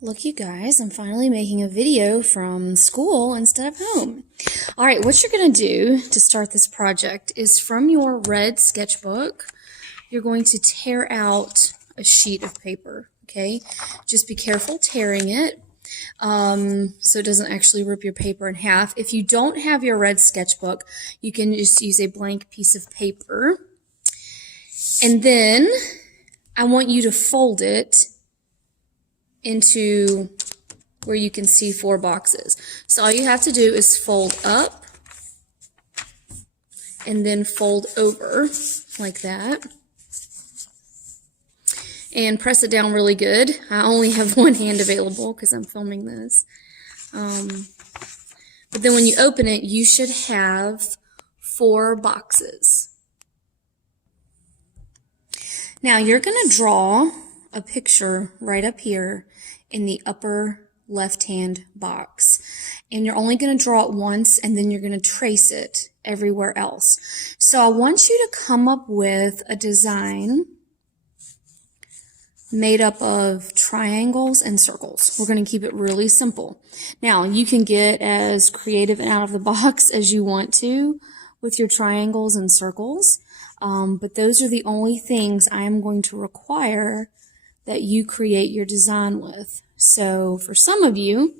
Look, you guys, I'm finally making a video from school instead of home. All right, what you're going to do to start this project is from your red sketchbook, you're going to tear out a sheet of paper, okay? Just be careful tearing it so it doesn't actually rip your paper in half. If you don't have your red sketchbook, you can just use a blank piece of paper. And then I want you to fold it into where you can see 4 boxes. So all you have to do is fold up and then fold over like that. And press it down really good. I only have one hand available because I'm filming this. But then when you open it, you should have 4 boxes. Now you're going to draw a picture right up here in the upper left-hand box. And you're only going to draw it once, and then you're going to trace it everywhere else. So I want you to come up with a design made up of triangles and circles. We're going to keep it really simple. Now, you can get as creative and out of the box as you want to with your triangles and circles, but those are the only things I am going to require that you create your design with. So for some of you,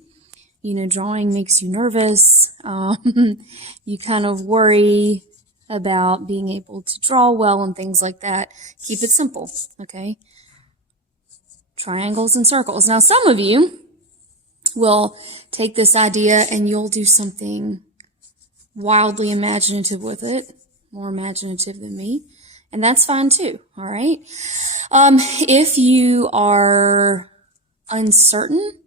drawing makes you nervous. You kind of worry about being able to draw well and things like that. Keep it simple, okay? Triangles and circles. Now, some of you will take this idea and you'll do something wildly imaginative with it, more imaginative than me, and that's fine too, all right? If you are uncertain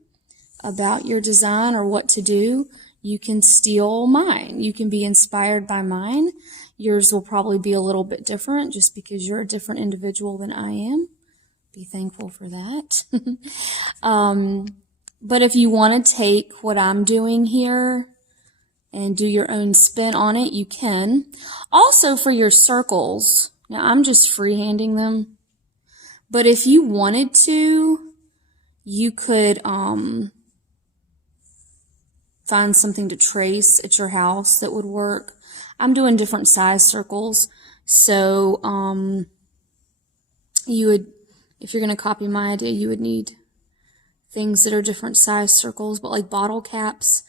about your design or what to do, you can steal mine. You can be inspired by mine. Yours will probably be a little bit different just because you're a different individual than I am. Be thankful for that. But if you want to take what I'm doing here and do your own spin on it, you can. Also for your circles, now I'm just freehanding them, but if you wanted to, you could find something to trace at your house that would work. I'm doing different size circles, so you would, if you're going to copy my idea, you would need things that are different size circles, but like bottle caps,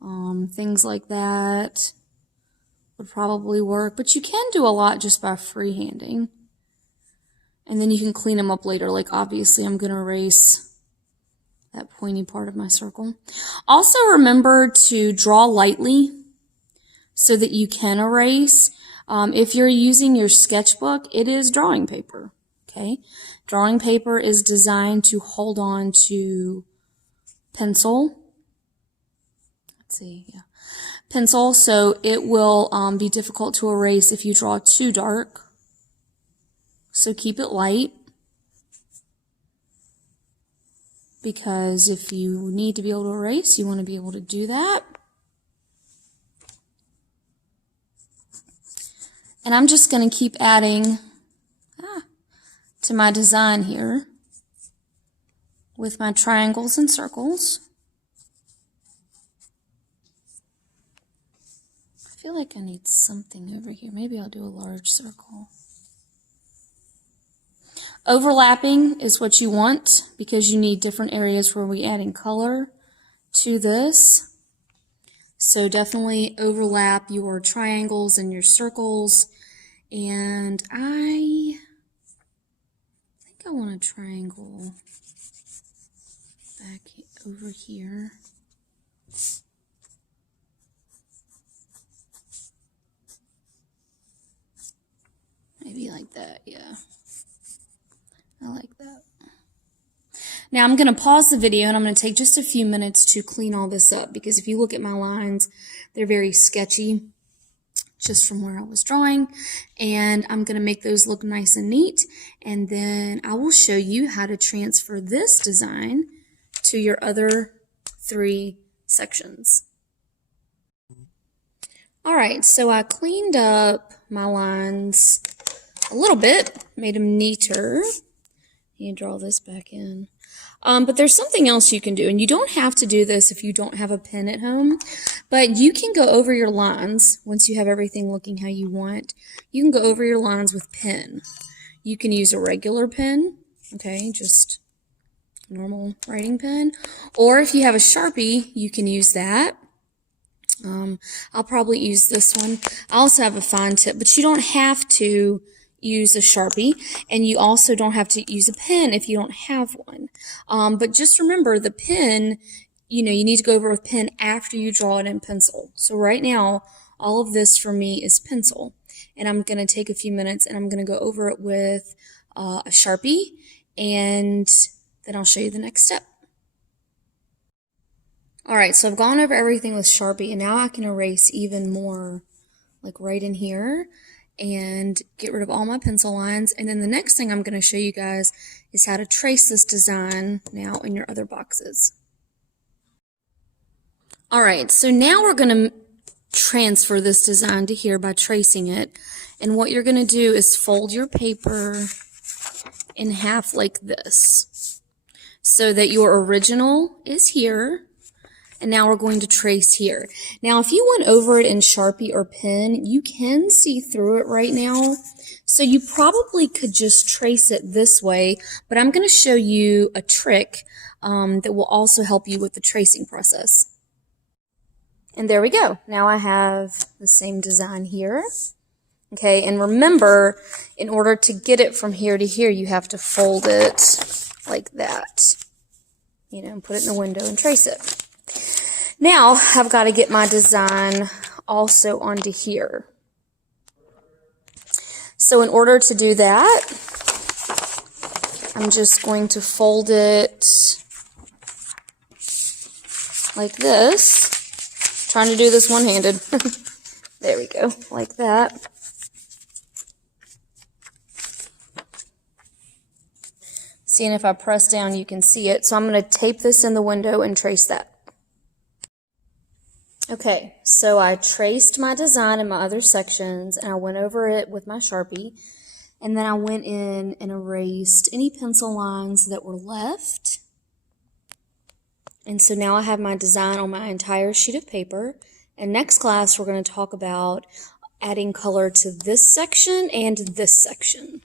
things like that would probably work. But you can do a lot just by freehanding. And then you can clean them up later. Like obviously I'm going to erase that pointy part of my circle. Also remember to draw lightly so that you can erase. If you're using your sketchbook, it is drawing paper. Okay, drawing paper is designed to hold on to pencil. Let's see, yeah, pencil, so it will be difficult to erase if you draw too dark. So keep it light, because if you need to be able to erase, you want to be able to do that. And I'm just going to keep adding to my design here with my triangles and circles. I feel like I need something over here. Maybe I'll do a large circle. Overlapping is what you want because you need different areas where we're adding color to this. So definitely overlap your triangles and your circles. And I want a triangle back over here. Maybe like that, yeah. I like that. Now I'm going to pause the video and I'm going to take just a few minutes to clean all this up, because if you look at my lines, they're very sketchy just from where I was drawing, and I'm going to make those look nice and neat, and then I will show you how to transfer this design to your other 3 sections. Alright, so I cleaned up my lines a little bit, made them neater. You draw this back in. But there's something else you can do, and you don't have to do this if you don't have a pen at home, but you can go over your lines once you have everything looking how you want. You can go over your lines with pen. You can use a regular pen, okay, just normal writing pen, or if you have a Sharpie, you can use that. I'll probably use this one. I also have a fine tip, but you don't have to use a Sharpie, and you also don't have to use a pen if you don't have one. But just remember, the pen, you need to go over with pen after you draw it in pencil. So right now, all of this for me is pencil, and I'm going to take a few minutes and I'm going to go over it with a Sharpie, and then I'll show you the next step. Alright, so I've gone over everything with Sharpie, and now I can erase even more, like right in here, and get rid of all my pencil lines. And then the next thing I'm going to show you guys is how to trace this design now in your other boxes. Alright, so now we're going to transfer this design to here by tracing it. And what you're going to do is fold your paper in half like this, so that your original is here. And now we're going to trace here. Now, if you went over it in Sharpie or pen, you can see through it right now. So you probably could just trace it this way, but I'm going to show you a trick that will also help you with the tracing process. And there we go. Now I have the same design here. Okay, and remember, in order to get it from here to here, you have to fold it like that. And put it in the window and trace it. Now, I've got to get my design also onto here. So in order to do that, I'm just going to fold it like this. Trying to do this one-handed. There we go, like that. Seeing if I press down, you can see it. So I'm going to tape this in the window and trace that. Okay, so I traced my design in my other sections, and I went over it with my Sharpie, and then I went in and erased any pencil lines that were left. And so now I have my design on my entire sheet of paper, and next class we're going to talk about adding color to this section and this section.